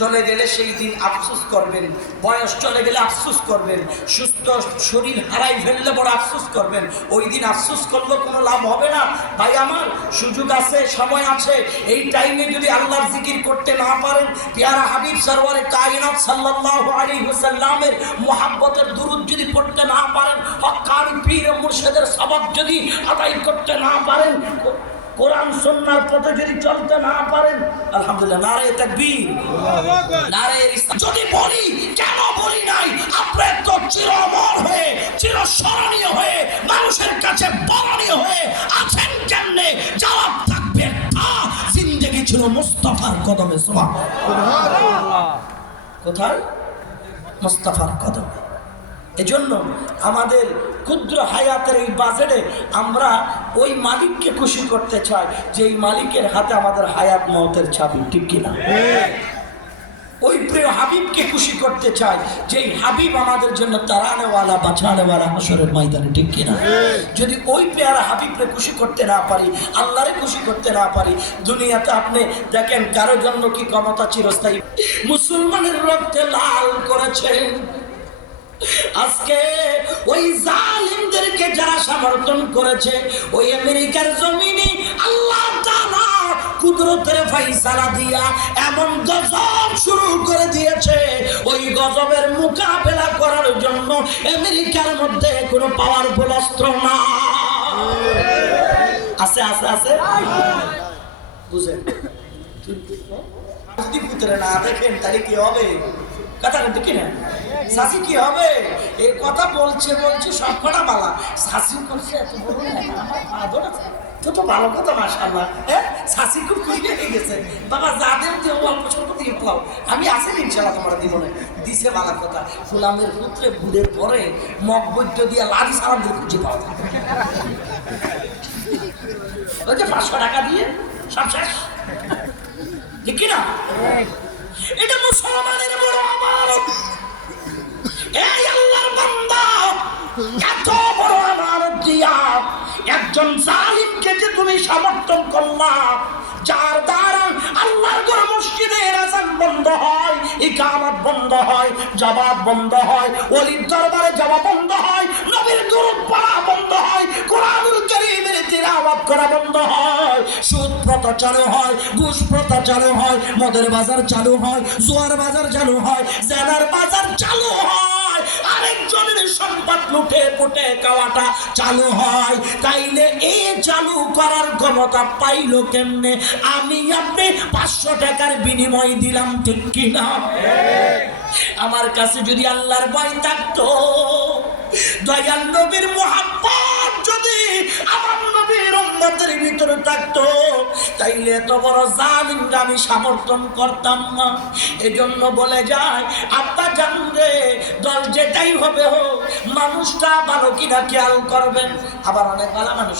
চলে গেলে সেই দিন আফসোস করবেন, বয়স চলে গেলে আফসোস করবেন, সুস্থ শরীর হারাই ফেললে বড় আফসোস করবেন। ওই দিন আফসোস করলে কোনো লাভ হবে না। ভাই আমার, সুযোগ আছে, সময় আছে। এই টাইমে যদি আল্লাহর জিকির করতে না পারেন, পেয়ারা হাবিব সরওয়ারে কায়নাত সাল্লাল্লাহু আলাইহি ওয়াসাল্লামের মুহাব্বতের দুরূদ যদি পড়তে না পারেন, হক্কানি পীর মুর্শিদের সবক যদি আদায় করতে না পারেন, কোরআন সুন্নাহর পথে যদি চলতে না পারেন, আলহামদুলিল্লাহ, নারে তাকবীর, নারে রিসালাত। যদি বলি, কেন বলি নাই, আপনার তো চিরমর হয়ে, চিরস্মরণীয় হয়ে, মানুষের কাছে বরণীয় হয়ে আছেন কেমনে? জবাব থাকবে, জিন্দেগি ছিল মুস্তাফার কদমে। সুবহানাল্লাহ। কোথায়? মুস্তাফার কদমে। এজন্য আমাদের ক্ষুদ্র হায়াতের এই বাজেটে আমরা ওই মালিককে খুশি করতে চাই যে এই মালিকের হাতে আমাদের হায়াত মওতের চাবি, ঠিক কিনা? ওই প্রিয় হাবিবকে খুশি করতে চাই যে হাবিব আমাদের জন্য তারানেওয়ালা, বাঁচানেওয়ালা হাসরের ময়দানে, ঠিক কিনা? যদি ওই পেয়ারা হাবিবকে খুশি করতে না পারি, আল্লাহরে খুশি করতে না পারি, দুনিয়াতে আপনি দেখেন কারো জন্য কি ক্ষমতা চিরস্থায়ী? মুসলমানের রক্তে লাল করেছেন। আজকে ওই জালিমদেরকে যারা সমর্থন করেছে, ওই আমেরিকার জমিনে আল্লাহ তাআলা কুদরতের ফয়সালা দিয়া এমন গজব শুরু করে দিয়েছে, ওই গজবের মোকাবেলা করার জন্য আমেরিকার মধ্যে কোনো পাওয়ারফুল অস্ত্র না আছে। আছে আছে বুঝেন? যদি পুত্রে না দেখেন তাহলে কি হবে? কথা বলতে কিনা শাসি কি হবে? এই কথা বলছে সব কটা বালা শাসি করছে, এত বড় আদর আছে তো ভালো কথা, মাশাআল্লাহ। হ্যাঁ, শাসি খুব খুশি হয়ে গেছে। বাবা যাদের দিয়ে অল্প স্বল্প দিয়ে পাও, আমি আসেন ইনশাআল্লাহ তোমার জীবনে দিছে ভালো কথা। গোলামের পুত্রে ভুলের পরে মকবৈদ্য দিয়ে লাঠি সালাম দিয়ে খুঁজে পাওয়া যায়। ওই যে 500 টাকা দিয়ে সব শেষ, ঠিক কিনা? এটা মুসলমানের বড় আমানত। এই আল্লাহর বান্দা, এত বড় আমানত দিয়া একজন জালিমকে যে তুমি সমর্থন করলা, যার দ্বারা আল্লাহর ঘর মসজিদের আযান বন্ধ হয়, ইকামত বন্ধ হয়, জবাব বন্ধ হয়, ওলির দরবারে জবাব বন্ধ হয়, নবীর দুরূদ পড়া বন্ধ হয়, কোরআনুল কারীমের তিলাওয়াত করা বন্ধ হয়, সুদ প্রথা চালু হয়, ঘুষ প্রথা চালু হয়, মদের বাজার চালু হয়, জুয়ার বাজার চালু হয়, জেনার বাজার চালু হয়, আরেকজনের সম্পদ লুটে পুটে খাওয়াটা চালু হয়, তাইলে এই চালু করার ক্ষমতা পাইল কেমনে? আমি আপনি 500 টাকার বিনিময় দিলাম, ঠিক কিনা? আমার কাছে যদি আল্লাহর ভয় থাকতো, দয়াল নবীর মুহাব্বত যদি আমার নবীর উম্মতের ভিতরে থাকতো, তাইলে এত বড় জালিমকে আমি সমর্থন করতাম না। এজন্য বলে যায়, আব্বা জান রে, দল যেটাই হবে হোক, মানুষটা ভালো কিনা খেয়াল করবেন। আবার অনেক ভালো মানুষ